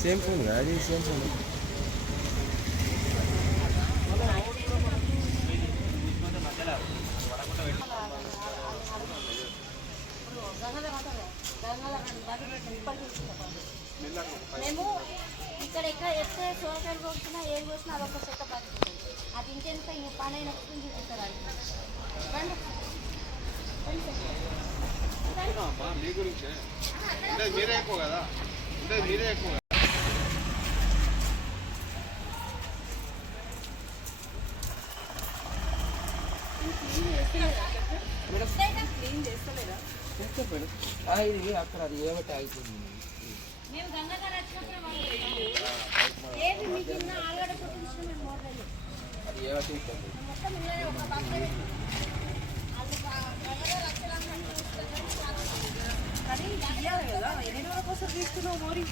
Same phone కదా అది same phone మేము ఇక్కడ ఎక్కడ ఎత్తే సోరకాయలు కోసుకున్నా ఏం కోసినా అదొక చెక్క పడుతుంది. అది ఇంకెంత ఇంక పని అయిన చూపిస్తారు మీ గురించే మీరే ఎక్కువ కదా మీరే ఎక్కువ క్లీన్ చేస్తలేదా ఇది అక్కడ అది ఏమిటి అవుతుంది మేము గంగాధర వచ్చినప్పుడు ఏది మీకు ఆలుగడ్డ పుట్టించిన మేము మోడల్ అది ఏమిటి మొత్తం ఒక పక్కన కానీ ఇవ్వాలి కదా ఎన్ని రోజుల కోసం తీసుకున్నావు మోరీ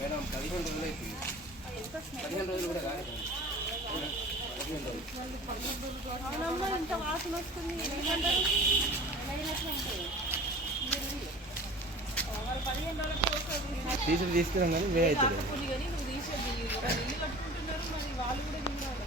మేడం 15 రోజులు అవుతుంది 15 రోజులు కూడా కాదు 15 రోజులు అవునమ్మా ఇంత వాసన వస్తుంది ఎందుకంటారు తీసుకున్నాం కానీ వే అవుతుంది కానీ నువ్వు తీసేది ఇల్లు కట్టుకుంటున్నారు మరి వాళ్ళు కూడా తినాలి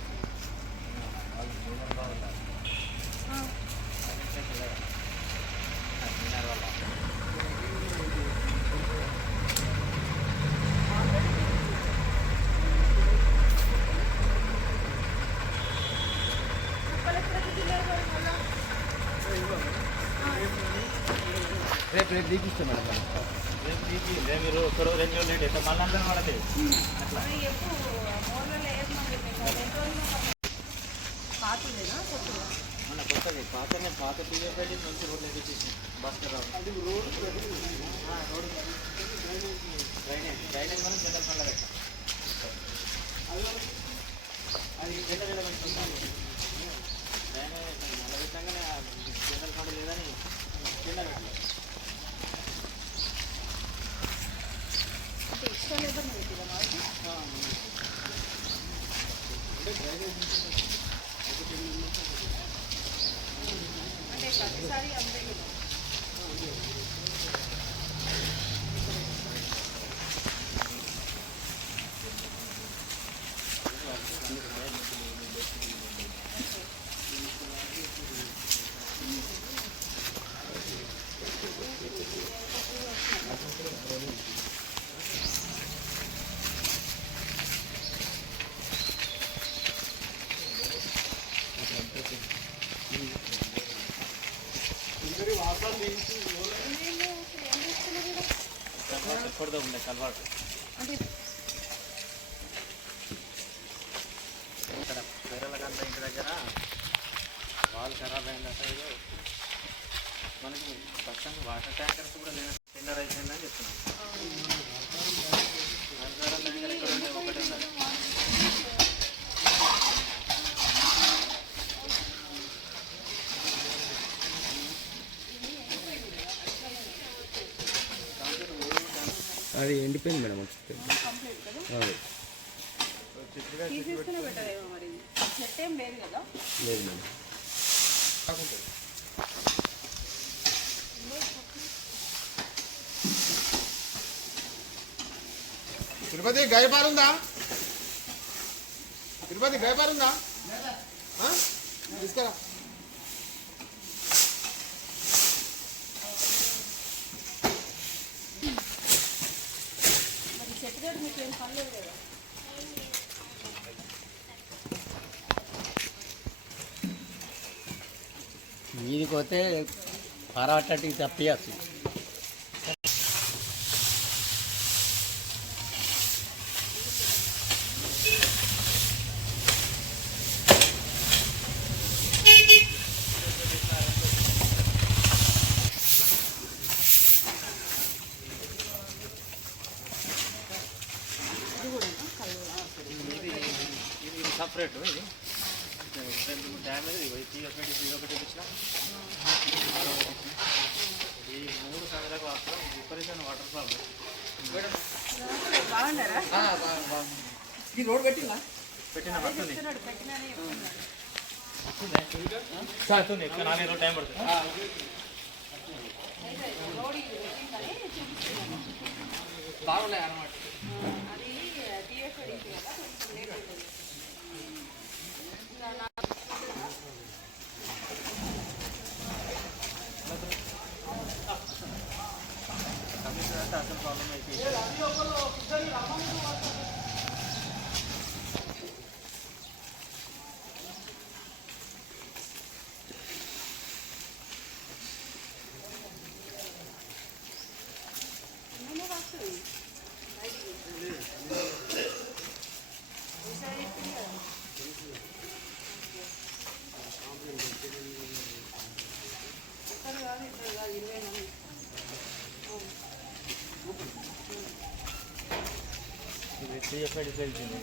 రేపు తీపిస్తాం మేడం రేపు తీపి మీరు ఒక 2 రోజులు లేట్ అయితే మళ్ళీ అందరం పడతాయి అట్లా మన కొత్తది పాత టీవీ పెట్టి మంచి రోడ్లు వేపించేసి భాస్కర్ రావు రోడ్ డ్రైనేజ్ మనం జనరల్ ఫండ్లో పెట్టాం అది జనరల్ డ్రైనేజ్ అలా పెట్టగానే జనరల్ ఫండ్ లేదని కింద పెట్టలేదు ఎక్స్ట్రా లేబర్ పెట్టిదా అంటే ప్రతిసారి అంతే ఎప్పటిదో ఉండే అలవాటు ఇక్కడ పేరలకంత ఇంటి దగ్గర వాళ్ళు ఖరాబ్ అయిందట ఏదో మనకి పక్కన వాటర్ ట్యాంకర్స్ కూడా లేని టెండర్ అయిపోయిందని చెప్తున్నాం ఒకటి ఉన్నది అది ఎండిపోయింది మేడం తీసేసుకునే పెట్టలేమో మరి చెట్టు ఏం లేదు కదా లేదు మేడం తిరుపతి గయపారుందా తిరుపతి గయపారుందా తీసుకురా మరి చెట్టు దగ్గర మీకు ఏం పని లేదు కదా మీదికి పోతే పరాటకి తప్పియచ్చు సపరేట్ ఇది డ్యామేజ్ ఒకటి ఇచ్చినా ఈ 3 సమయాలకు మాత్రం విపరీతమైన వాటర్ ప్రాబ్లం బాగున్నారా ఈ రోడ్ పెట్టిందా పెట్టిన వస్తుంది ఇంకా 4 రోజులు టైం పడుతుంది. బాగున్నాయి అన్నమాట. అసలు ప్రాబ్లం అయితే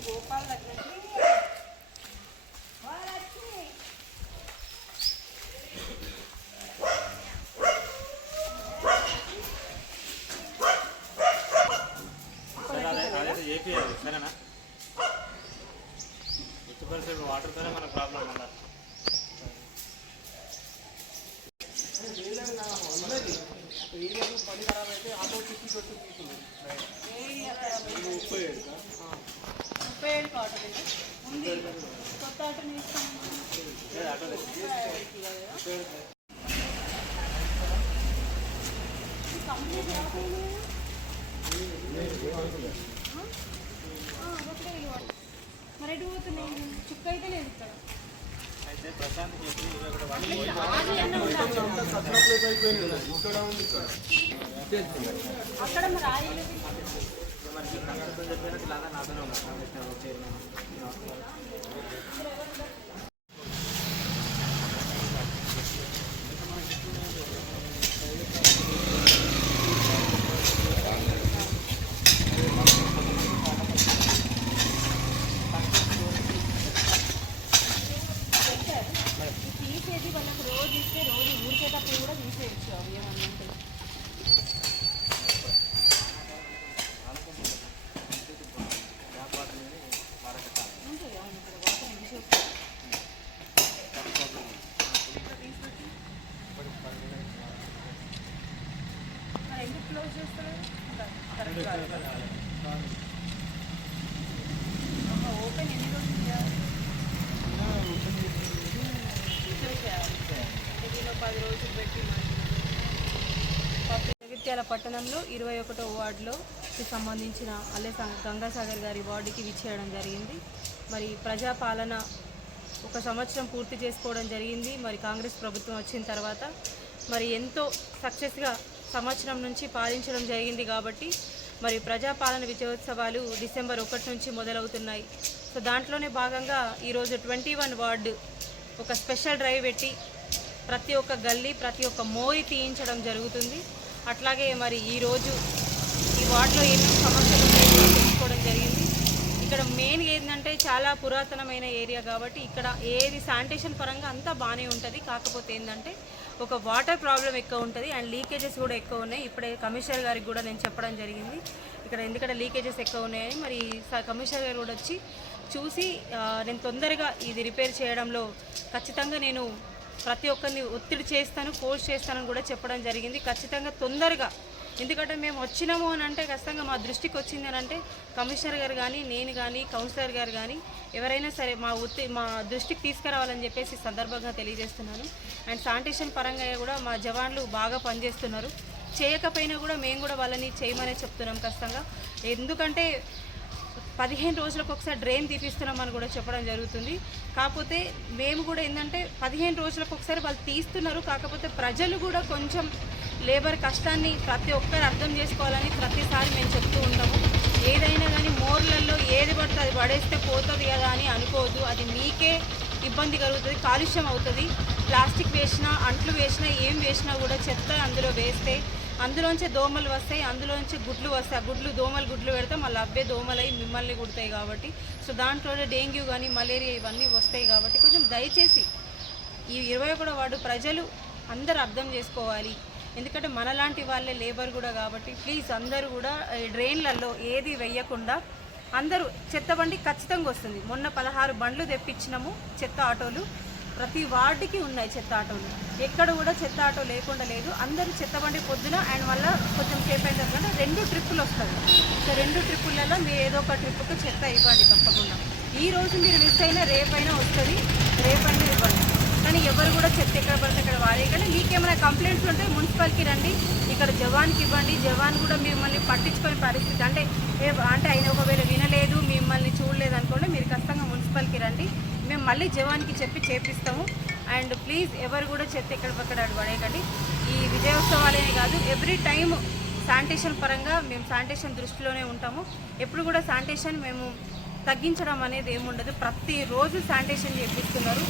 గోపాల్ దగ్గర అదైతే చేపియాలి సరేనా. 50% వాటర్తోనే మనకు ప్రాబ్లం ఉండాలి. పని ఖరాబ్ అయితే ఆటో తిప్పి కొట్టు తీసుకుంది 37 కాటన్ ఉంది. కొత్త ఆటో తీసుకున్నాను. కంప్లీట్ మరి ఎటు పోతున్నాయి? చుక్క అయితే లేదు ఇక్కడ. అయితే ప్రశాంత్ చెప్పి అక్కడ మరి ఆయిల్ చెప్పినట్టు లాగా నాతోనే ఉన్నారు. తీసేది వాళ్ళకి రోజు ఇస్తే రోజు ఊరికేటప్పుడు కూడా తీసేయచ్చు. అవి ఏమన్నా ఎందుకు క్లోజ్ చేస్తారు? ఓపెన్ ఎన్ని రోజులు చేయాలి? 10 రోజులు పెట్టి. జగిత్యాల పట్టణంలో 21వ వార్డులో సంబంధించిన అల్లె గంగాసాగర్ గారి వార్డుకి విచ్చేయడం జరిగింది. మరి ప్రజాపాలన 1 సంవత్సరం పూర్తి చేసుకోవడం జరిగింది. మరి కాంగ్రెస్ ప్రభుత్వం వచ్చిన తర్వాత మరి ఎంతో సక్సెస్గా సంవత్సరం నుంచి పాలించడం జరిగింది. కాబట్టి మరి ప్రజాపాలన విజయోత్సవాలు డిసెంబర్ 1 నుంచి మొదలవుతున్నాయి. సో దాంట్లోనే భాగంగా ఈరోజు 21 వార్డు ఒక స్పెషల్ డ్రైవ్ పెట్టి ప్రతి ఒక్క గల్లీ ప్రతి ఒక్క మోరి తీయించడం జరుగుతుంది. అట్లాగే మరి ఈరోజు ఈ వార్డులో ఏమేమి సమస్యలు ఉన్నాయో తెలుసుకోవడం జరిగింది. ఇక్కడ మెయిన్గా ఏంటంటే చాలా పురాతనమైన ఏరియా కాబట్టి ఇక్కడ ఏది శానిటేషన్ పరంగా అంతా బాగానే ఉంటుంది. కాకపోతే ఏంటంటే ఒక వాటర్ ప్రాబ్లం ఎక్కువ ఉంటుంది అండ్ లీకేజెస్ కూడా ఎక్కువ ఉన్నాయి. ఇప్పుడే కమిషనర్ గారికి కూడా నేను చెప్పడం జరిగింది ఇక్కడ ఎందుకంటే లీకేజెస్ ఎక్కువ ఉన్నాయని. మరి కమిషనర్ గారు కూడా వచ్చి చూసి నేను తొందరగా ఇది రిపేర్ చేయడంలో ఖచ్చితంగా నేను ప్రతి ఒక్కరిని ఒత్తిడి చేస్తాను, ఫోర్స్ చేస్తానని కూడా చెప్పడం జరిగింది. ఖచ్చితంగా తొందరగా, ఎందుకంటే మేము వచ్చినాము అని అంటే ఖచ్చితంగా మా దృష్టికి వచ్చింది అని అంటే కమిషనర్ గారు కానీ నేను కానీ కౌన్సిలర్ గారు కానీ ఎవరైనా సరే మా దృష్టికి తీసుకురావాలని చెప్పేసి సందర్భంగా తెలియజేస్తున్నాను. అండ్ శానిటేషన్ పరంగా కూడా మా జవాన్లు బాగా పనిచేస్తున్నారు. చేయకపోయినా కూడా మేము కూడా వాళ్ళని చేయమనే చెప్తున్నాం ఖచ్చితంగా. ఎందుకంటే 15 రోజులకు ఒకసారి డ్రైన్ తీపిస్తున్నామని కూడా చెప్పడం జరుగుతుంది. కాకపోతే మేము కూడా ఏంటంటే 15 రోజులకు ఒకసారి వాళ్ళు తీస్తున్నారు. కాకపోతే ప్రజలు కూడా కొంచెం లేబర్ కష్టాన్ని ప్రతి ఒక్కరు అర్థం చేసుకోవాలని ప్రతిసారి మేము చెప్తూ ఉంటాము. ఏదైనా కానీ మోర్లలో ఏది పడితే అది పడేస్తే పోతుంది కదా అని అనుకోవద్దు. అది మీకే ఇబ్బంది కలుగుతుంది, కాలుష్యం అవుతుంది. ప్లాస్టిక్ వేసినా అంట్లు వేసినా ఏం వేసినా కూడా చెత్త అందులో వేస్తే అందులోంచి దోమలు వస్తాయి, అందులోంచి గుడ్లు వస్తాయి. ఆ గుడ్లు దోమలు గుడ్లు పెడితే మళ్ళీ అవ్వే దోమలై మిమ్మల్ని కుడతాయి. కాబట్టి సో దాంట్లోనే డెంగ్యూ కానీ మలేరియా ఇవన్నీ వస్తాయి. కాబట్టి కొంచెం దయచేసి ఈ 21వ వార్డు ప్రజలు అందరూ అర్థం చేసుకోవాలి. ఎందుకంటే మనలాంటి వాళ్ళే లేబర్ కూడా కాబట్టి ప్లీజ్ అందరూ కూడా డ్రైన్లలో ఏది వేయకుండా అందరూ చెత్త బండి ఖచ్చితంగా వస్తుంది. మొన్న 16 బండ్లు తెప్పించినాము చెత్త ఆటోలు. ప్రతి వార్డుకి ఉన్నాయి చెత్త ఆటోలు. ఎక్కడ కూడా చెత్త ఆటో లేకుండా లేదు. అందరూ చెత్త బండి పొద్దున అండ్ మళ్ళీ కొంచెం సేపు అయిన తర్వాత 2 ట్రిప్పులు వస్తుంది. సో 2 ట్రిప్పులలో మీరు ఏదో ఒక ట్రిప్పుకి చెత్త ఇవ్వండి తప్పకుండా. ఈ రోజు మీరు మిస్ అయినా రేపైనా వస్తుంది, రేపైనా ఇవ్వండి. కానీ ఎవరు కూడా చెత్త ఎక్కడ పడితే అక్కడ వాడేయకండి. మీకేమైనా కంప్లైంట్స్ ఉంటే మున్సిపల్కి రండి, ఇక్కడ జవాన్కి ఇవ్వండి. జవాన్ కూడా మిమ్మల్ని పట్టించుకునే పరిస్థితి అంటే ఆయన ఒకవేళ వినలేదు, మిమ్మల్ని చూడలేదు అనుకోండి, మీరు ఖచ్చితంగా మున్సిపల్కి రండి. మేము మళ్ళీ జవాన్కి చెప్పి చేపిస్తాము. అండ్ ప్లీజ్ ఎవరు కూడా చెత్త ఎక్కడ పక్కడ పడేయకండి. ఈ విజయోత్సవాలే కాదు, ఎవ్రీ టైం శానిటేషన్ పరంగా మేము శానిటేషన్ దృష్టిలోనే ఉంటాము. ఎప్పుడు కూడా శానిటేషన్ మేము తగ్గించడం అనేది ఏముండదు. ప్రతిరోజు శానిటేషన్ చేపిస్తున్నారు.